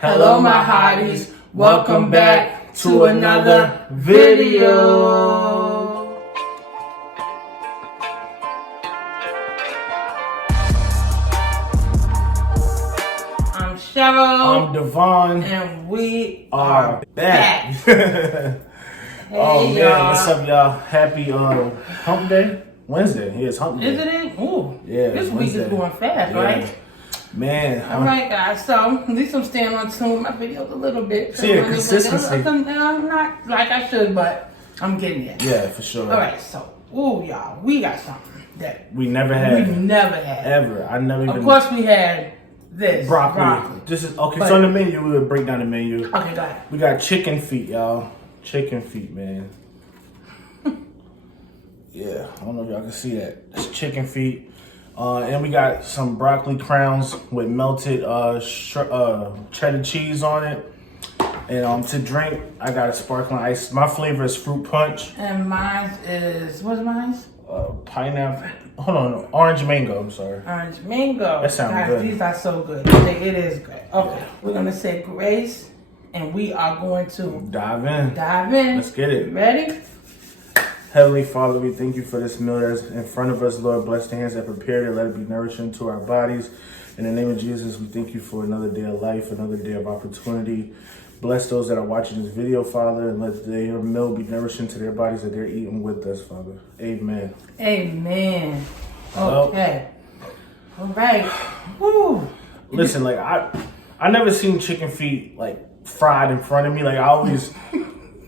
Hello my hotties, welcome back to another video. I'm Cheryl. I'm Devon. And we are back. Oh man, y'all. what's up y'all? Happy hump day? Wednesday. Yeah, it's hump day. Isn't it? Ooh. Yeah, This week Wednesday. is going fast, right? Man. Alright guys, so at least I'm staying on tune with my videos a little bit. See, the consistency. I'm not like I should, but I'm getting it. Yeah, for sure. Alright, so, ooh y'all, we got something that We never had. Ever. I never even. Of course we had this. Broccoli. This is okay. But- So on the menu, we would break down the menu. Okay, go ahead. We got chicken feet, y'all. Chicken feet, man. Yeah, I don't know if y'all can see that. It's chicken feet. And we got some broccoli crowns with melted cheddar cheese on it. And to drink, I got a sparkling ice. My flavor is fruit punch. And mine is, what's mine? Pineapple. Hold on, orange mango. I'm sorry. Orange mango. That sounds guys, good. These are so good. It is good. Okay, Yeah. we're gonna say grace, and we are going to Dive in. dive in. Let's get it. Ready? Heavenly Father, we thank you for this meal that's in front of us, Lord. Bless the hands that prepared it. Let it be nourishing to our bodies. In the name of Jesus, we thank you for another day of life, another day of opportunity. Bless those that are watching this video, Father, and let their meal be nourishing to their bodies that they're eating with us, Father. Amen. Amen. Well, Okay. All right. Woo. listen, like I never seen chicken feet like fried in front of me. Like I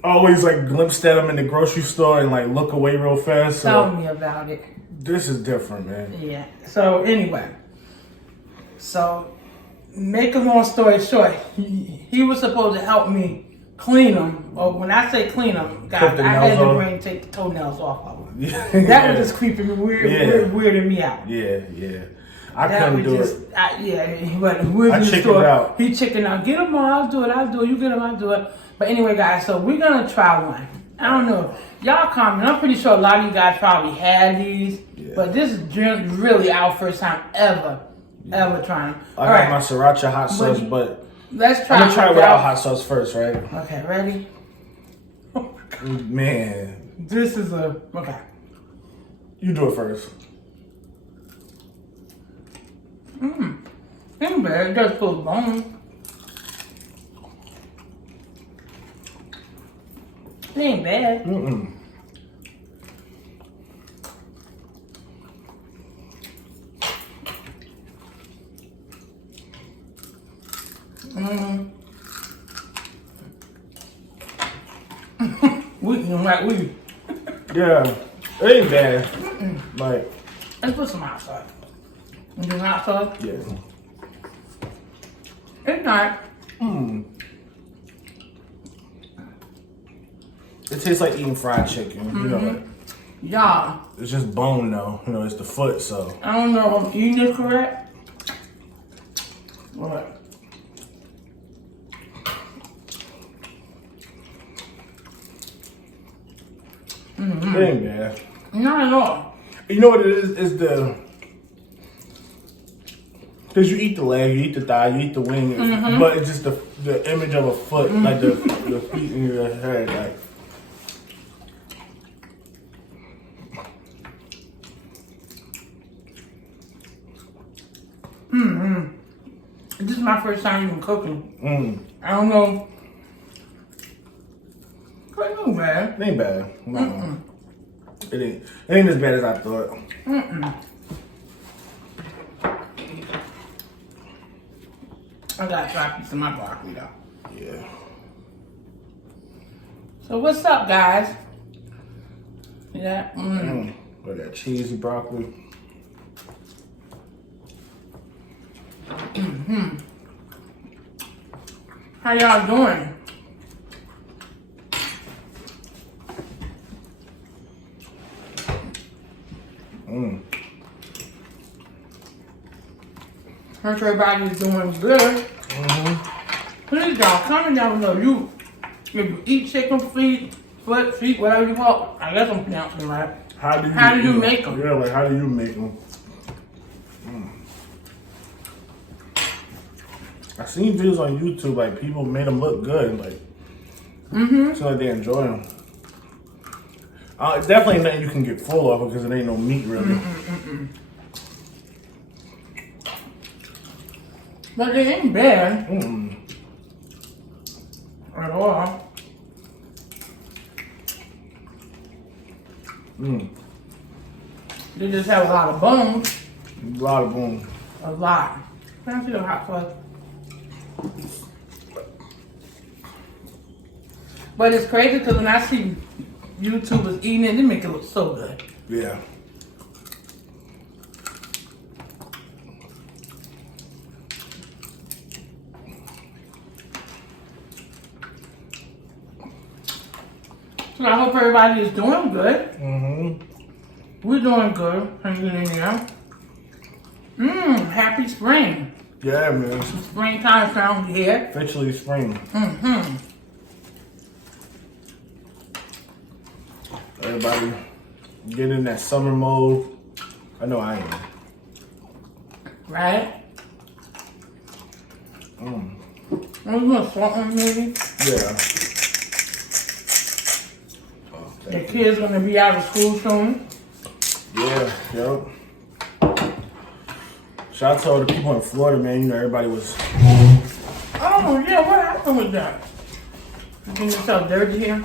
always like glimpsed at them in the grocery store and like look away real fast. Tell So me about it. this is different, man. Yeah. So anyway, make a long story short, he was supposed to help me clean them. Or when I say clean them, guys, the I nails had to off. bring take the toenails off of them. Yeah. That was just creeping me weirding me out. Yeah. I That couldn't was do just, it. he went we was I in the chickened store. out. He chickened out. Get them on. I'll do it. You get them. I'll do it. But anyway, guys, so we're gonna try one. I don't know. Y'all comment. I'm pretty sure a lot of you guys probably had these, but this is really our first time ever trying them. I got my sriracha hot sauce, but let's try. I'm gonna try it without hot sauce first, right? Okay, ready? Man, This is okay. you do it first. Ain't bad. It does pull the bone. It ain't bad. We like we. Yeah, it ain't bad. Like, Let's put some hot sauce. You do hot sauce? yeah. It's not. It tastes like eating fried chicken. You know, Y'all, it's just bone though. You know, it's the foot. So I don't know if I'm eating it correct. What? it ain't bad. Not at all. You know what it is? It's the because you eat the leg, you eat the thigh, you eat the wing, but it's just the image of a foot, like the feet in your head, like. This is my first time even cooking. I don't know. But it ain't bad. It ain't bad. No. It ain't as bad as I thought. I gotta try a piece of my broccoli though. Yeah. So what's up, guys? Yeah. Look at that cheesy broccoli. How y'all doing? Hope everybody's doing good. Please, y'all, comment down below. If you eat chicken feet, foot, feet, whatever you call it. I guess I'm pronouncing it right. How do you make them? Yeah, like how do you make them? I seen videos on YouTube, like people made them look good. Like, seems like they enjoy them. Definitely nothing you can get full of because it ain't no meat really. But they ain't bad at all. They just have a lot of bones. A lot of bones. A lot. Can I see the hot sauce? But it's crazy because when I see YouTubers eating it, they make it look so good. Yeah. So I hope everybody is doing good. We're doing good. Hanging in there. Happy spring. Yeah, man. Springtime sound here. Officially spring. Everybody get in that summer mode. I know I am. Right? I'm gonna salt on maybe. Yeah. The kids gonna be out of school soon. Yeah, yep. Shout out to all the people in Florida, man. You know, everybody was. Oh yeah, what happened with that? You getting yourself dirty here?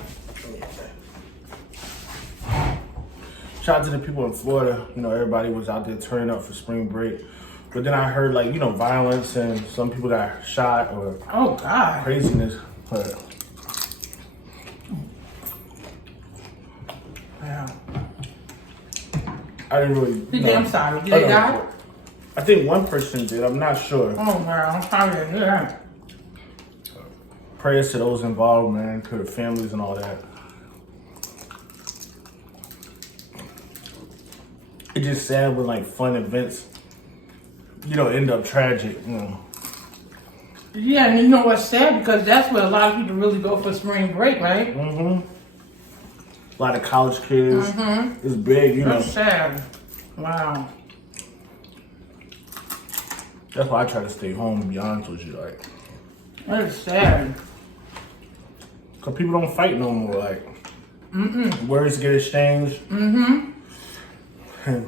Shout out to the people in Florida. You know, everybody was out there turning up for spring break. But then I heard, like, you know, violence and some people got shot or Oh God. craziness. But Yeah. I didn't really. I'm sorry. Did they die? I think one person did. I'm not sure. Oh wow, I'm sorry to hear that. Prayers to those involved, man, to the families and all that. It's just sad when like fun events, you know, end up tragic. You know. Yeah, and you know what's sad? Because that's where a lot of people really go for spring break, right? A lot of college kids. It's big, you know. That's sad. Wow. That's why I try to stay home, to be honest with you. Like, That's sad. cause people don't fight no more. Like, words get exchanged. And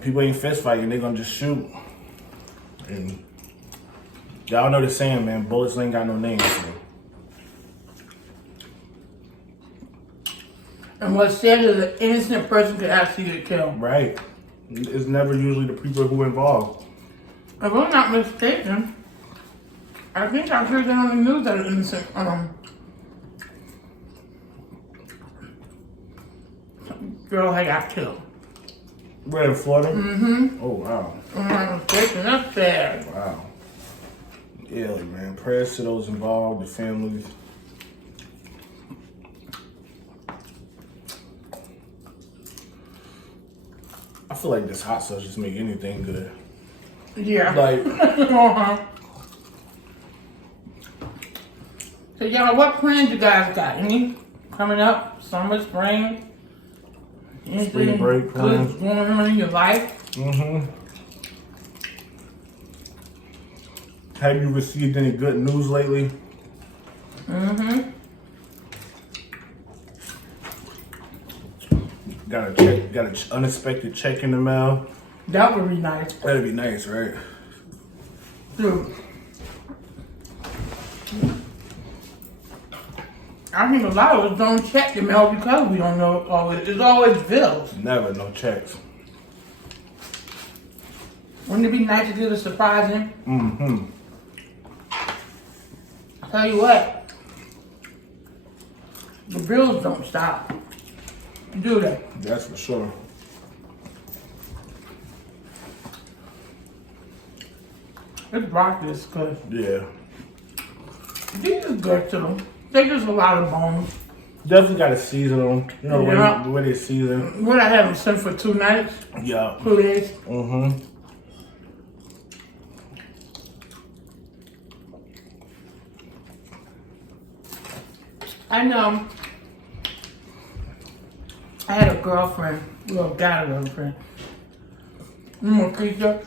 people ain't fist fighting. They gonna just shoot. And y'all know the saying, man. Bullets ain't got no name. So. And what's sad is an innocent person could actually get killed. Right. It's never usually the people who involved. If I'm not mistaken, I think I heard that on the news that an innocent girl had got killed. Where in Florida? Oh wow. If I'm not mistaken, that's sad. Wow. Yeah, man. Prayers to those involved, the families. I feel like this hot sauce just make anything good. Yeah. Like, So y'all, what plans you guys got? Any coming up? Summer, spring? Anything Spring break plans. good going on in your life? Have you received any good news lately? Got an unexpected check in the mail. That would be nice. That'd be nice, right? Dude. I think a lot of us don't check the mail because we don't know always. There's always bills. Never, no checks. Wouldn't it be nice to get a surprising? Tell you what, the bills don't stop, do they? That's for sure. Let's rock this, cause Yeah. these are good too. They just a lot of bones. Definitely got to season them. You know, Yeah. the way they season. What I had them sent for 2 nights, Yeah. 2 days. I know. I had a girlfriend, well, got a girlfriend. Keisha,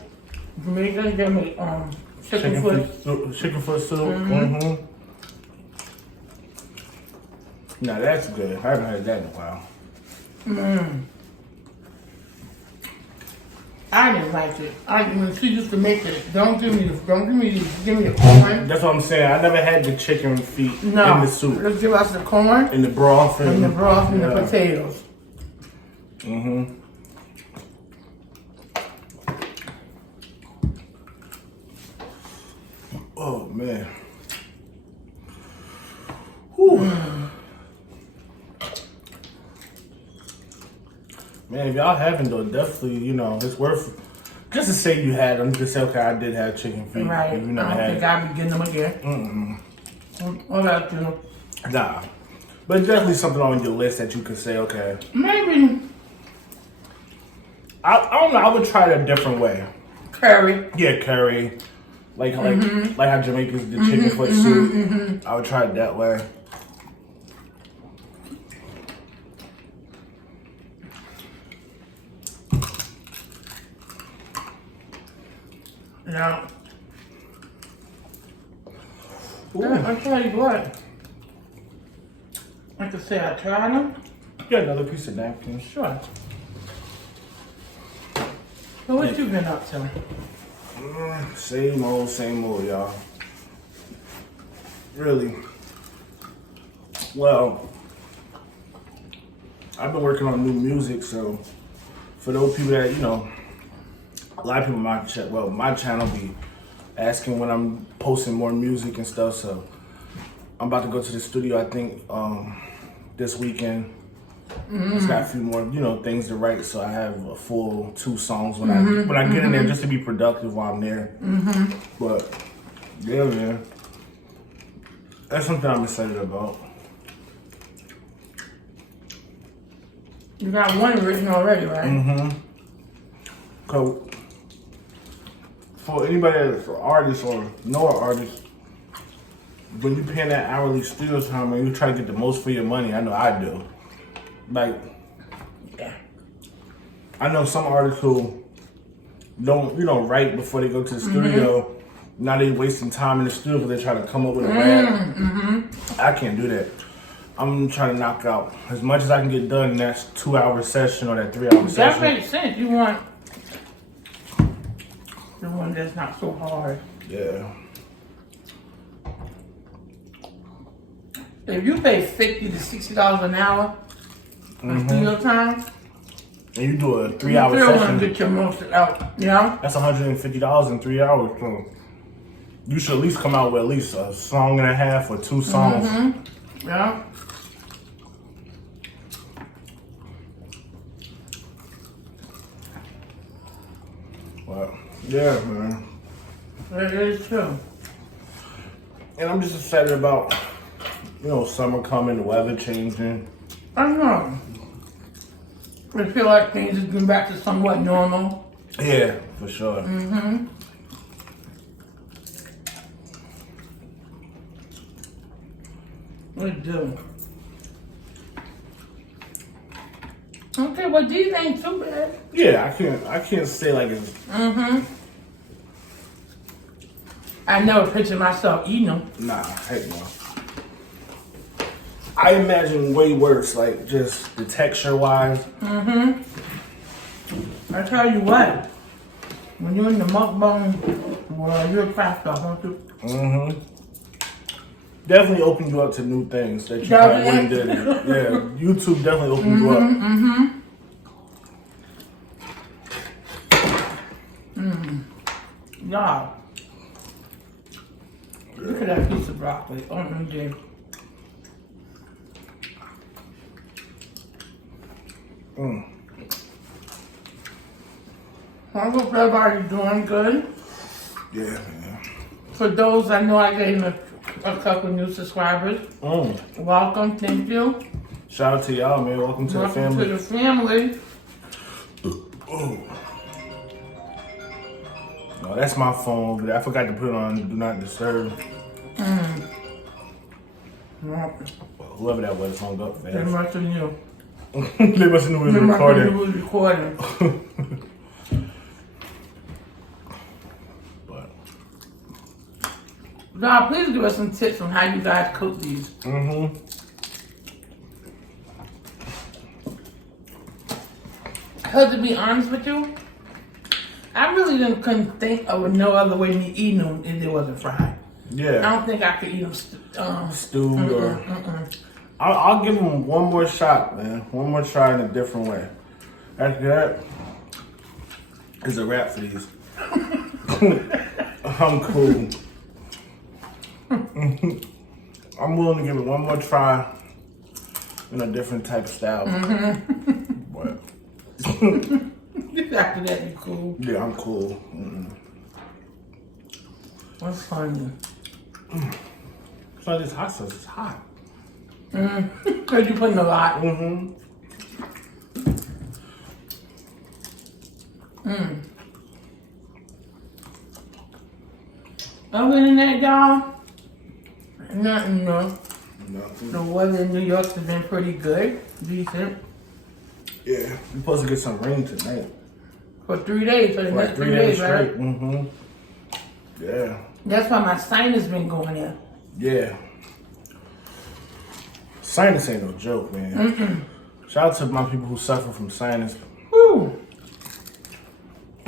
Jamaica, Chicken foot. Chicken foot soup. Mm-hmm. Now that's good. I haven't had that in a while. I didn't like it. When she used to make it, give me the corn. That's what I'm saying. I never had the chicken feet in No, the soup. let's give us the corn In the broth and the broth and the potatoes. Mm-hmm. Oh man. Whew. Man, if y'all haven't though, definitely, it's worth just to say you had them. You can say, okay, I did have chicken feet. Right. You never I don't think I'll be getting them again. What about you? Nah. But it's definitely something on your list that you could say, okay. Maybe I don't know, I would try it a different way. curry. Yeah, curry. Like how Jamaicans did chicken foot soup. I would try it that way. Yeah. I'll tell you what. Like I say, I tried them. Get another piece of napkin. Sure. So what you been up to? Same old, y'all. Really. Well, I've been working on new music, so for those people that, a lot of people my channel be asking when I'm posting more music and stuff, so I'm about to go to the studio, I think, this weekend. Just got a few more, things to write, so I have a full 2 songs when I get in there, just to be productive while I'm there. But yeah, man, that's something I'm excited about. You got one written already, right? So for anybody that's an artist or know an artist, when you paying that hourly studio time and you try to get the most for your money, I know I do. Like, I know some artists who don't, write before they go to the studio. Now they wasting time in the studio because they try to come up with a rap. I can't do that. I'm trying to knock out as much as I can get done in that 2-hour session or that 3-hour session. That makes sense. You want the one that's not so hard. Yeah. If you pay $50 to $60 an hour for studio time, And you do a 3-hour you still want session. to get your most out, That's $150 in 3 hours. So you should at least come out with at least a song and a half or 2 songs. Yeah. Well, yeah, man. That is true. And I'm just excited about, summer coming, the weather changing. I know. I feel like things are getting back to somewhat normal. Yeah, for sure. We do. Okay, well these ain't too bad. Yeah, I can't say like it's. I never picture myself eating them. Nah, heck no. I imagine way worse, like just the texture wise. I tell you what, when you're in the mukbang world, you're a craft star, don't you? Definitely opened you up to new things that you probably wouldn't did. Yeah, YouTube definitely opened you up. Yeah. Look at that piece of broccoli. OMG. I hope everybody's doing good. Yeah, man. For those I know, I gave a couple new subscribers. Welcome, thank you. Shout out to y'all, man. Welcome to the family. Welcome to the family. No, that's my phone. I forgot to put it on Do Not Disturb. Well, whoever that was hung up fast. They must have knew. They must have knew it was recording. It was recording. But God, please give us some tips on how you guys cook these. Mm-hmm. Because to be honest with you, I really couldn't think of no other way me eating them if it wasn't fried. Yeah. I don't think I could eat them stewed or... I'll give them one more shot, man. One more try in a different way. After that, it's a wrap for these. I'm cool. I'm willing to give it one more try in a different type of style. But after that, you cool. Yeah, I'm cool. What's funny? It's like this hot sauce. It's hot. Because you're putting a lot. Other than that, y'all, nothing, no. Nothing. The weather in New York has been pretty good, decent. Yeah, we're supposed to get some rain tonight. For 3 days, for the next 3 days, right? Yeah. That's why my sinus been going in. Yeah. Sinus ain't no joke, man. Shout out to my people who suffer from sinus. Woo!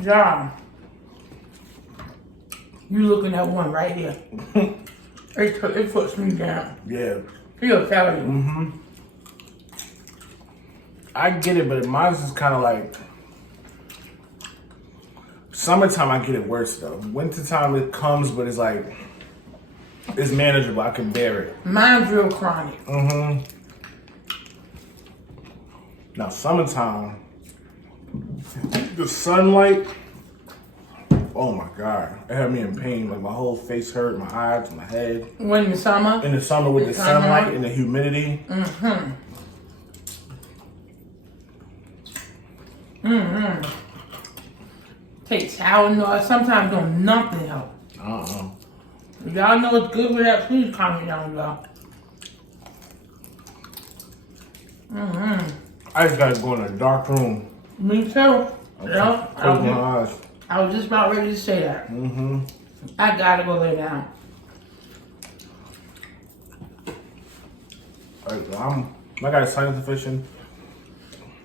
Yeah. You looking at one right here. It puts me down. Yeah. He'll tell you. I get it, but mine's is kind of like... Summertime, I get it worse, though. Wintertime, it comes, but it's like... It's manageable. I can bear it. Mine's real chronic. Now, summertime, the sunlight, oh my God. It had me in pain. Like, my whole face hurt, my eyes, my head. When in the summer? In the summer with the sunlight and the humidity. Take Tylenol. Sometimes don't nothing help. If y'all know what's good with that, please comment down below. I just gotta go in a dark room. Me too. Yeah, Close my eyes. I was just about ready to say that. I gotta go lay down. I got a sinus infection.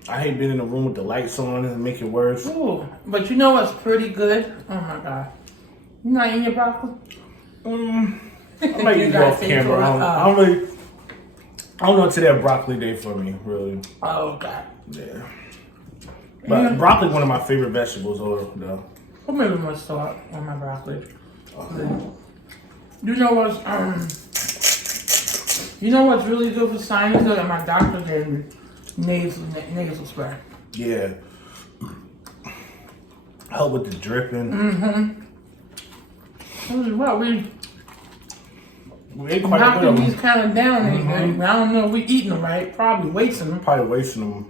I hate being in a room with the lights on and make it worse. Ooh, but you know what's pretty good? Oh my God. You not eating your broccoli? I might eat it off camera. I don't know today a broccoli day for me, really. Oh God. Yeah. But broccoli one of my favorite vegetables, though. Put maybe more salt on my broccoli. You know what's really good for sinus? That my doctor gave me nasal spray. Yeah. Help with the dripping. Well, we ate quite a bit knocking of these them. kind of down. I don't know if we eating them right. Probably wasting them. Probably wasting them.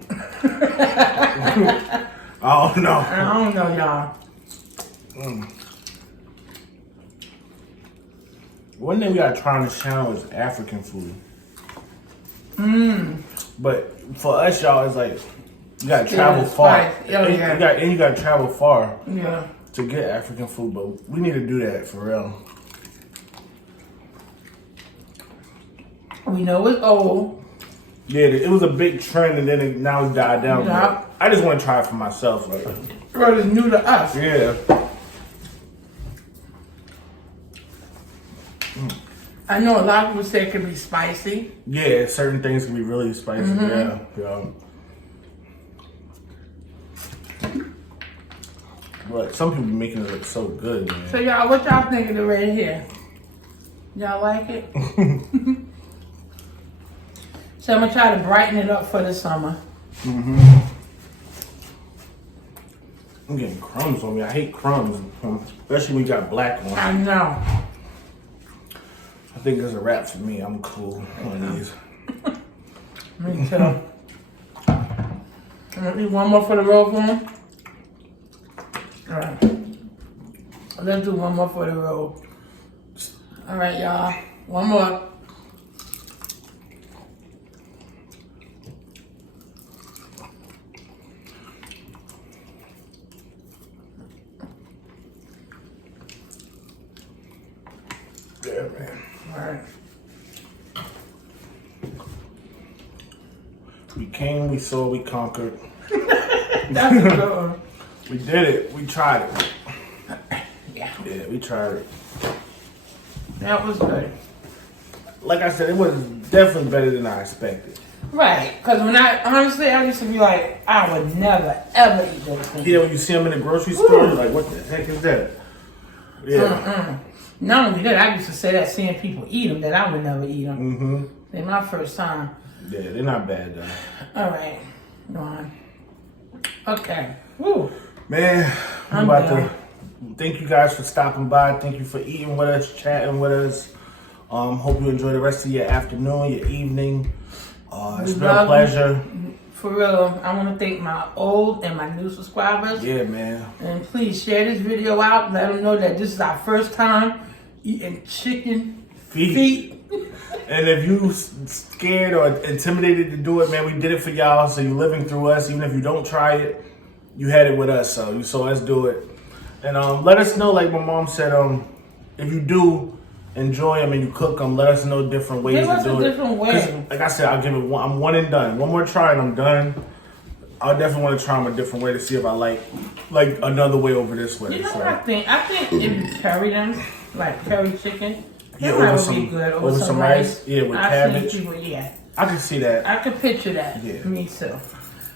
I don't know. I don't know, y'all. One thing we gotta try on this channel is African food. But for us, y'all, it's like you gotta travel far. You gotta travel far. Yeah. To get African food, but we need to do that for real. We know it's old. Yeah, it was a big trend, and then now it's died down. Yeah. I just want to try it for myself. Like, Well, it's new to us. yeah. I know a lot of people say it can be spicy. Yeah, certain things can be really spicy. Yeah. But some people making it look so good, man. So y'all, what y'all think of the red hair? Y'all like it? So I'm gonna try to brighten it up for the summer. I'm getting crumbs on me. I hate crumbs, especially when you got black ones. I know. I think it's a wrap for me. I'm cool on these. Me too. I'm gonna eat one more for the road for him. Alright. Let's do one more for the road. Alright, y'all. One more. Yeah, man. We came, we saw, we conquered. That's a good one. We did it. We tried it. Yeah. Yeah, we tried it. That was good. Like I said, it was definitely better than I expected. Right, because I used to be like, I would never, ever eat those things. Yeah, when you see them in the grocery store, you're like, what the heck is that? Yeah. Not only that, I used to say that seeing people eat them, that I would never eat them. Mm-hmm. It's my first time. Yeah, they're not bad, though. All right, go on. Okay. Woo. Man, I'm about done. to thank you guys for stopping by. Thank you for eating with us, chatting with us. Hope you enjoy the rest of your afternoon, your evening. It's been a pleasure. For real, I want to thank my old and my new subscribers. Yeah, man. And please share this video out. Let them know that this is our first time eating chicken feet. And if you scared or intimidated to do it, man, we did it for y'all. So you're living through us. Even if you don't try it, you had it with us. So let's do it. And let us know, like my mom said, if you do enjoy them and you cook them, let us know different ways to do it. Give us a different way. Like I said, I'll give it one. I'm one and done. One more try and I'm done. I definitely want to try them a different way to see if I like another way over this way. You know what I think? I think if you curry them, like curry chicken, yeah, that would be good. Over some rice. Yeah, with cabbage. I can see that. I can picture that. Yeah. Me too.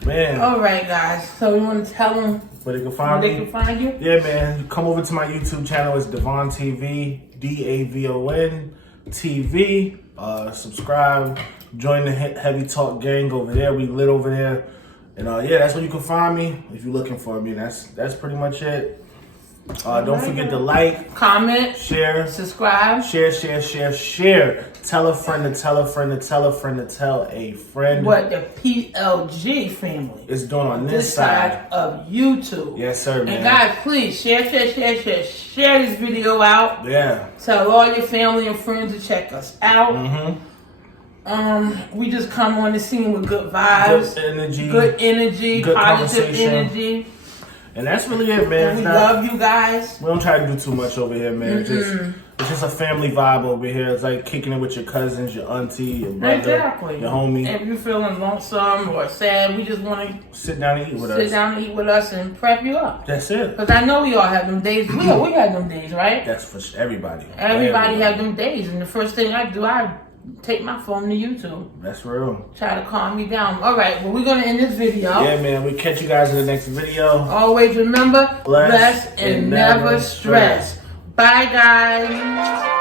Man. All right, guys. So we want to tell them where they can find me. Where they can find you? Yeah, man. You come over to my YouTube channel. It's Davon TV, DAVON TV. Subscribe. Join the Heavy Talk gang over there. We lit over there. And yeah, that's where you can find me if you're looking for me. That's pretty much it. Don't forget to like, comment, share, subscribe, share. Tell a friend to tell a friend to tell a friend to tell a friend. What the PLG family is doing on this side of YouTube. Yes, sir, man. And guys, please share this video out. Yeah. Tell all your family and friends to check us out. Mm-hmm. We just come on the scene with good vibes, good energy, good positive energy. And that's really it, man. We love you guys. We don't try to do too much over here, man. It's just a family vibe over here. It's like kicking it with your cousins, your auntie, your brother, your homie. If you're feeling lonesome or sad, we just want to sit down and eat with us. Sit down and eat with us and prep you up. That's it. Because I know we all have them days. We have them days, right? That's for everybody. Everybody have them days. And the first thing I do, I take my phone to YouTube. That's real. Try to calm me down. All right, well, we're going to end this video. Yeah, man. We catch you guys in the next video. Always remember, bless and never stress. Bye, guys.